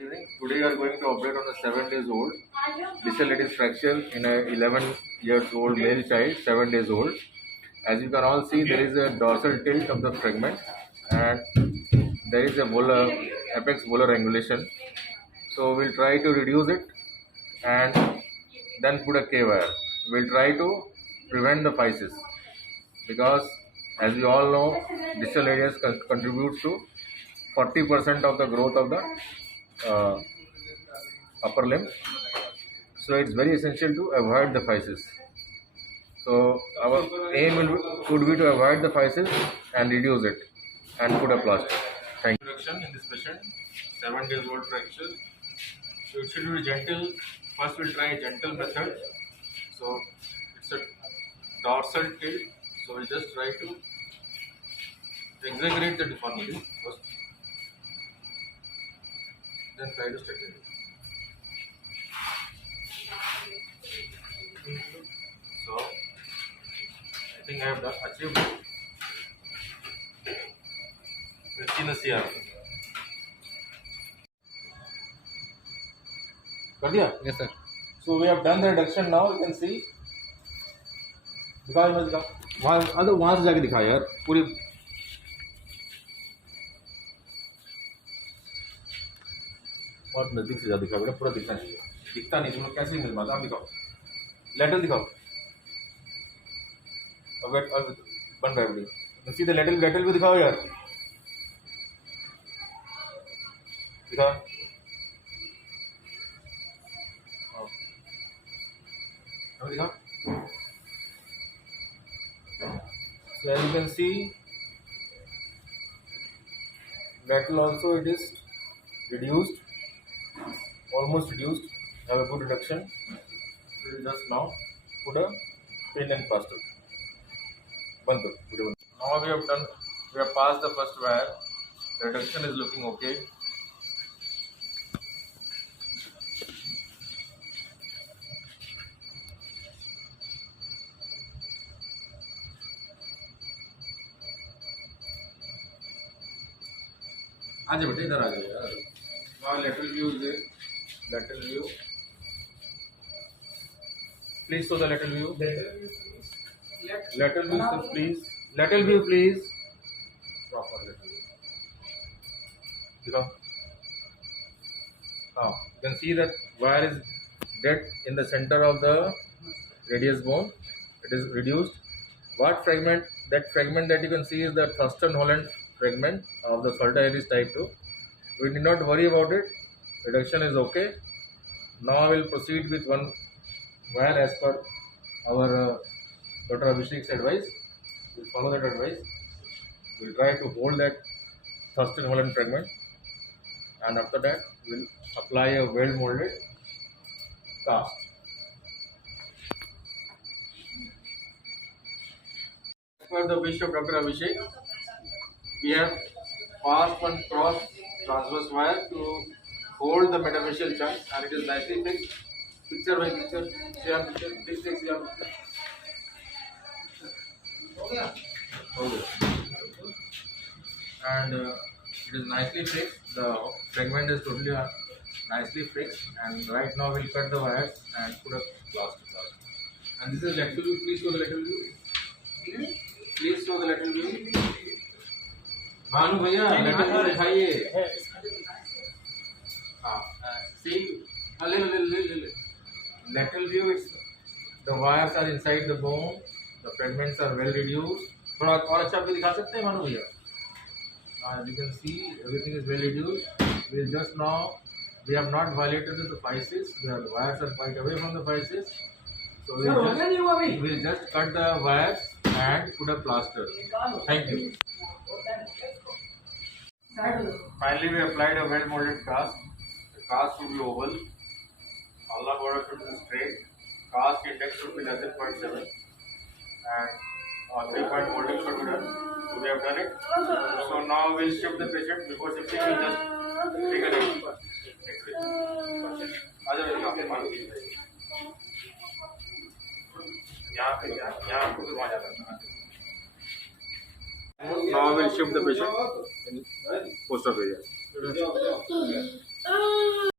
Today we are going to operate on a 7 days old distal lattice fracture in a 11 years old male child, 7 days old. As you can all see, there is a dorsal tilt of the fragment and there is a apex volar angulation. So we'll try to reduce it and then put a K wire. We'll try to prevent the physis because as we all know, distal radius contributes to 40% of the growth of the upper limb. So it's very essential to avoid the physis. So our aim could be to avoid the physis and reduce it and put a plaster. Thank you. Introduction in this patient, 7 days old fracture. So it should be gentle. First we'll try a gentle method. So it's a dorsal tilt. So we'll just try to exaggerate the deformity first. Then try to straighten it. So I think I have achieved it. Let's see the CR. कर दिया? Yes, sir. So we have done the reduction now. You can see. दिखाओ image दिखाओ. वहाँ से जाके दिखाओ यार पूरी. बहुत नजदीक से जा दिखाओ बेटा, पूरा दिखना चाहिए. दिखता नहीं तुम लोग कैसे मिल पाता. आप दिखाओ. लेटल दिखाओ. अब बन रहा है वीडियो. सीधे लेटल भी दिखाओ यार. दिखाओ. अब दिखाओ. So as you can see, metal also it is reduced, almost reduced. Have a good reduction. We will just now put a pin and plaster. Now we have passed the first wire. The reduction is looking okay. आ जाओ बेटे, इधर आ जाओ यार. Now lateral view is there. Lateral view. Please show the lateral view. Lateral view, please. Lateral view, please. Proper lateral view. Dikhao. You can see that wire is dead in the center of the radius bone. It is reduced. What fragment? That fragment that you can see is the Thurston-Holland fragment of the Salter Harris type 2. We need not worry about it. Reduction is okay. Now I will proceed with one wire as per our Dr. Abhishek's advice. We'll follow that advice. We'll try to hold that Thurston-Holland fragment, and after that we'll apply a weld molded cast. As per the wish of Dr. Abhishek, we have passed one cross transverse wire to hold the metaphyseal chunk, and it is nicely fixed. Picture by picture, picture, please take CR picture. Okay. And it is nicely fixed. The fragment is totally nicely fixed, and right now we'll cut the wires and put a plaster. And this is lateral view. Please show the lateral view. Please show the lateral view. Bhanu भैया lateral view दिखाइए. हाँ. See, ले. Lateral view, it's the wires are inside the bone. The fragments are well reduced. थोड़ा और अच्छा भी दिखा सकते हैं भानु भैया. As you can see, everything is well reduced. We just now, we have not violated the physis. The wires are quite away from the physis. So we'll just cut the wires and put a plaster. Thank you. Finally, we applied a well molded cast. The cast should be oval. Allah border should be straight. Cast index should be less than 0.7. And 3-point molding should be done. So we have done it. So now we'll shift the patient. Before shifting, we'll just take a X-ray. Now we'll shift the patient in post-op area.